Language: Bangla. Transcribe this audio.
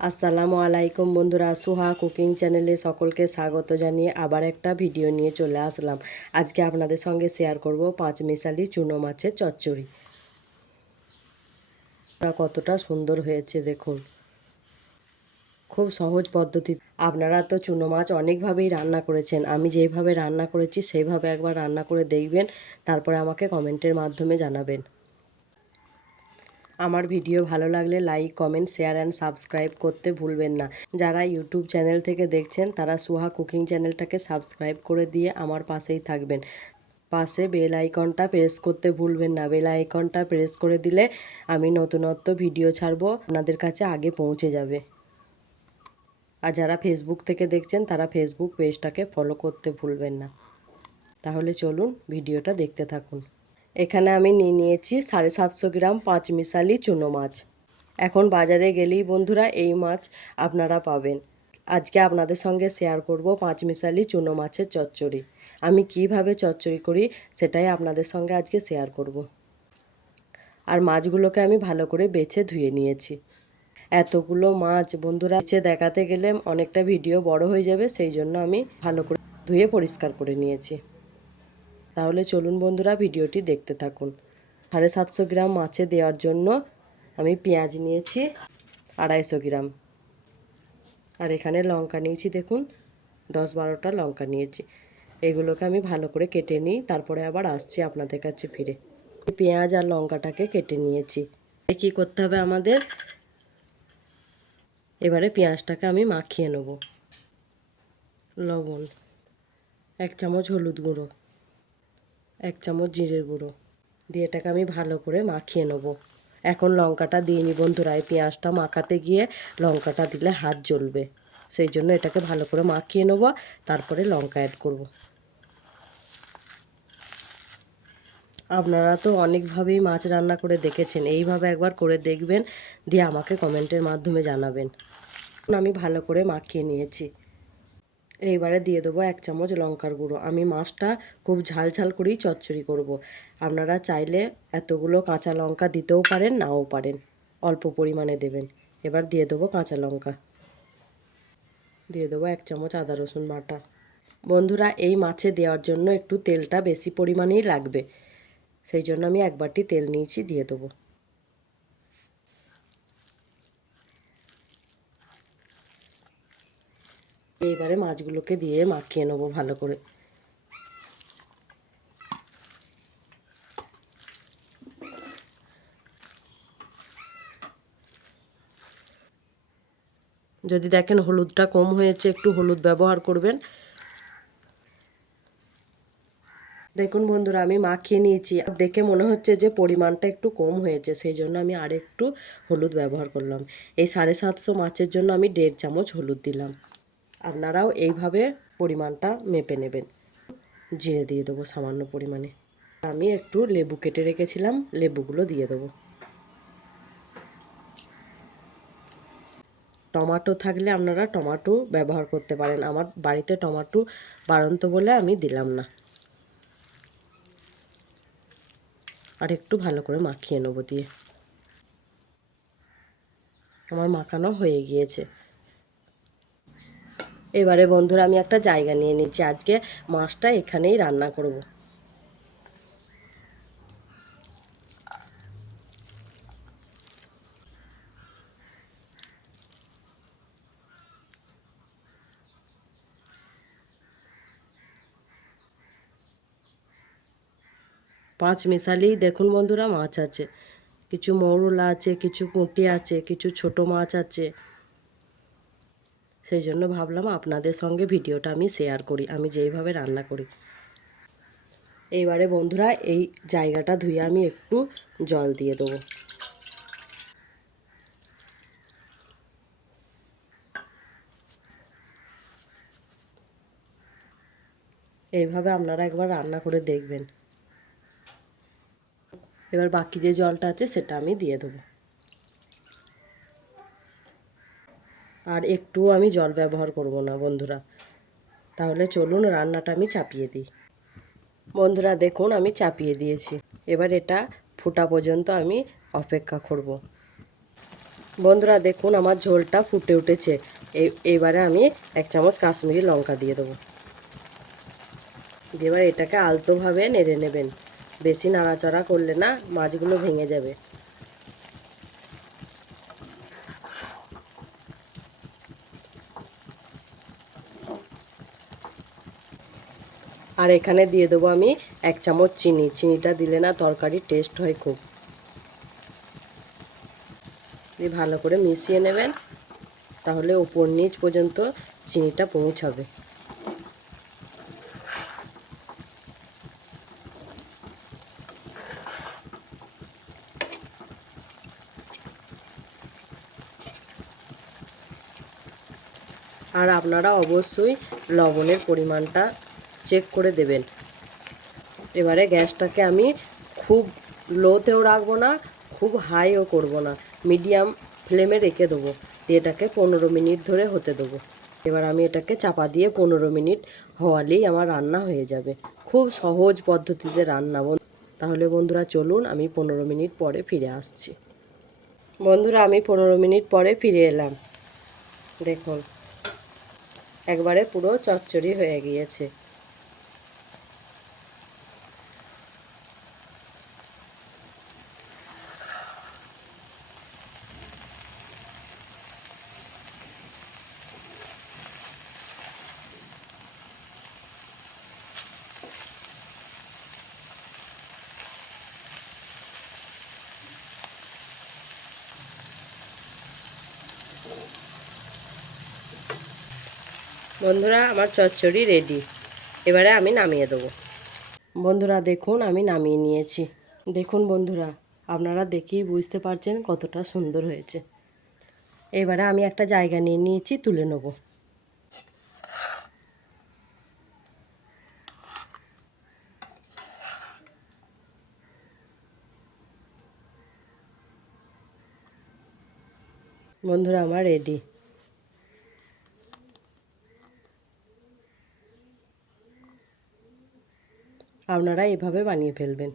আসসালামু আলাইকুম বন্ধুরা, সুহা কুকিং চ্যানেলে সকলকে স্বাগত জানিয়ে আবার একটা ভিডিও নিয়ে চলে আসলাম। আজকে আপনাদের সঙ্গে শেয়ার করব পাঁচমিশালি চুনো মাছের চচ্চড়ি। কতটা সুন্দর হয়েছে দেখুন, খুব সহজ পদ্ধতি। আপনারা তো চুনো মাছ অনেকভাবেই রান্না করেছেন, আমি যেইভাবে রান্না করেছি সেইভাবে একবার রান্না করে দেখবেন, তারপরে আমাকে কমেন্টের মাধ্যমে জানাবেন। আমার ভিডিও ভালো লাগলে like, comment, share and subscribe করতে ভুলবেন না। যারা ইউটিউব চ্যানেল থেকে দেখছেন তারা সুহা কুকিং চ্যানেলটাকে সাবস্ক্রাইব করে দিয়ে আমার পাশেই থাকবেন। পাশে বেল আইকনটা প্রেস করতে ভুলবেন না। বেল আইকনটা প্রেস করে দিলে আমি নতুনত্ব ভিডিও ছাড়বো, আপনাদের কাছে আগে পৌঁছে যাবে। আর যারা ফেসবুক থেকে দেখছেন তারা ফেসবুক পেজটাকে ফলো করতে ভুলবেন না। তাহলে চলুন ভিডিওটা দেখতে থাকুন। এখানে আমি নিয়েছি 750 গ্রাম পাঁচমিশালি চুনো মাছ। এখন বাজারে গেলেই বন্ধুরা এই মাছ আপনারা পাবেন। আজকে আপনাদের সঙ্গে শেয়ার করব পাঁচমিশালি চুনো মাছের চচ্চড়ি। আমি কিভাবে চচ্চড়ি করি সেটাই আপনাদের সঙ্গে আজকে শেয়ার করব। আর মাছগুলোকে আমি ভালো করে বেছে ধুয়ে নিয়েছি। এতগুলো মাছ বন্ধুরা বেছে দেখাতে গেলে অনেকটা ভিডিও বড় হয়ে যাবে, সেই জন্য আমি ভালো করে ধুয়ে পরিষ্কার করে নিয়েছি। তাহলে চলুন বন্ধুরা ভিডিওটি দেখতে থাকুন। 750 গ্রাম মাছে দেওয়ার জন্য আমি পেঁয়াজ নিয়েছি 250 গ্রাম, আর এখানে লঙ্কা নিয়েছি দেখুন 10-12টা লঙ্কা নিয়েছি। এগুলোকে আমি ভালো করে কেটে নিই, তারপরে আবার আসছি আপনাদের কাছে ফিরে। পেঁয়াজ আর লঙ্কাটাকে কেটে নিয়েছি। কী করতে হবে আমাদের, এবারে পেঁয়াজটাকে আমি মাখিয়ে নেব। লবণ, 1 চামচ হলুদ গুঁড়ো, 1 চামচ জিরের গুঁড়ো দিয়ে এটাকে আমি ভালো করে মাখিয়ে নেব। এখন লঙ্কাটা দিয়ে নি বন্ধুরা, এই পেঁয়াজটা মাখাতে গিয়ে লঙ্কাটা দিলে হাত জ্বলবে, সেই জন্য এটাকে ভালো করে মাখিয়ে নেব, তারপরে লঙ্কা অ্যাড করব। আপনারা তো অনেকভাবেই মাছ রান্না করে দেখেছেন, এইভাবে একবার করে দেখবেন, দিয়ে আমাকে কমেন্টের মাধ্যমে জানাবেন। আমি ভালো করে মাখিয়ে নিয়েছি। এইবারে দিয়ে দেবো 1 চামচ লঙ্কার গুঁড়ো। আমি মাছটা খুব ঝাল ঝাল করেই চচ্চড়ি করব। আপনারা চাইলে এতগুলো কাঁচা লঙ্কা দিতেও পারেন, নাও পারেন, অল্প পরিমাণে দেবেন। এবার দিয়ে দেবো কাঁচা লঙ্কা, দিয়ে দেবো 1 চামচ আদা রসুন বাটা। বন্ধুরা এই মাছে দেওয়ার জন্য একটু তেলটা বেশি পরিমাণেই লাগবে, সেই জন্য আমি 1 বাটি তেল নিয়েছি, দিয়ে দেবো। এইবারে মাছগুলোকে দিয়ে মাখিয়ে নেবো ভালো করে। যদি দেখেন হলুদটা কম হয়েছে, একটু হলুদ ব্যবহার করবেন। দেখুন বন্ধুরা আমি মাখিয়ে নিয়েছি, দেখে মনে হচ্ছে যে পরিমাণটা একটু কম হয়েছে, সেই জন্য আমি আর একটু হলুদ ব্যবহার করলাম। এই 750 মাছের জন্য আমি 1.5 চামচ হলুদ দিলাম। আপনারাও এইভাবে পরিমাণটা মেপে নেবেন। জিরে দিয়ে দেবো সামান্য পরিমাণে। আমি একটু লেবু কেটে রেখেছিলাম, লেবুগুলো দিয়ে দেবো। টমেটো থাকলে আপনারা টমেটো ব্যবহার করতে পারেন, আমার বাড়িতে টমেটো বাড়ন্ত বলে আমি দিলাম না। আর একটু ভালো করে মাখিয়ে নেব দিয়ে। আমার মাখানো হয়ে গিয়েছে। এবারে বন্ধুরা আমি একটা জায়গা নিয়ে নিচ্ছি, আজকে মাছটা এখানেই রান্না করব। পাঁচমিশালি দেখুন বন্ধুরা মাছ আছে, কিছু মৌরলা আছে, কিছু পুঁটি আছে, কিছু ছোট মাছ আছে, সেই জন্য ভাবলাম আপনাদের সঙ্গে ভিডিওটা আমি শেয়ার করি, আমি যেইভাবে রান্না করি। এইবারে বন্ধুরা এই জায়গাটা ধুয়ে আমি একটু জল দিয়ে দেবো। এইভাবে আপনারা একবার রান্না করে দেখবেন। এবার বাকি যে জলটা আছে সেটা আমি দিয়ে দেবো। আর একটুও আমি জল ব্যবহার করব না বন্ধুরা। তাহলে চলুন রান্নাটা আমি চাপিয়ে দিই। বন্ধুরা দেখুন আমি চাপিয়ে দিয়েছি, এবার এটা ফোটা পর্যন্ত আমি অপেক্ষা করব। বন্ধুরা দেখুন আমার ঝোলটা ফুটে উঠেছে। এবারে আমি 1 চামচ কাশ্মীরি লঙ্কা দিয়ে দেবো। এবার এটাকে আলতোভাবে নেড়ে নেবেন। বেশি নাড়াচাড়া করলে না মাছগুলো ভেঙে যাবে। আর এখানে দিয়ে দেবো আমি 1 চামচ চিনি। চিনিটা দিলে না তরকারির টেস্ট হয় খুব। দিয়ে ভালো করে মিশিয়ে নেবেন, তাহলে ওপর নিচ পর্যন্ত চিনিটা পৌঁছাবে। আর আপনারা অবশ্যই লবণের পরিমাণটা চেক করে দেবেন। এবারে গ্যাসটাকে আমি খুব লোতেও রাখবো না, খুব হাইও করব না, মিডিয়াম ফ্লেমে রেখে দেবো। এটাকে 15 মিনিট ধরে হতে দেবো। এবার আমি এটাকে চাপা দিয়ে 15 মিনিট হওয়ালেই আমার রান্না হয়ে যাবে। খুব সহজ পদ্ধতিতে রান্না। তাহলে বন্ধুরা চলুন আমি 15 মিনিট পরে ফিরে আসছি। বন্ধুরা আমি 15 মিনিট পরে ফিরে এলাম। দেখুন একবারে পুরো চচ্চড়ি হয়ে গিয়েছে। বন্ধুরা আমার চচ্চড়ি রেডি। এবারে আমি নামিয়ে দেবো। বন্ধুরা দেখুন আমি নামিয়ে নিয়েছি। দেখুন বন্ধুরা আপনারা দেখেই বুঝতে পারছেন কতটা সুন্দর হয়েছে। এবারে আমি একটা জায়গা নিয়ে নিয়েছি, তুলে নেব। বন্ধুরা আমার রেডি। আপনারা এভাবে বানিয়ে ফেলবেন।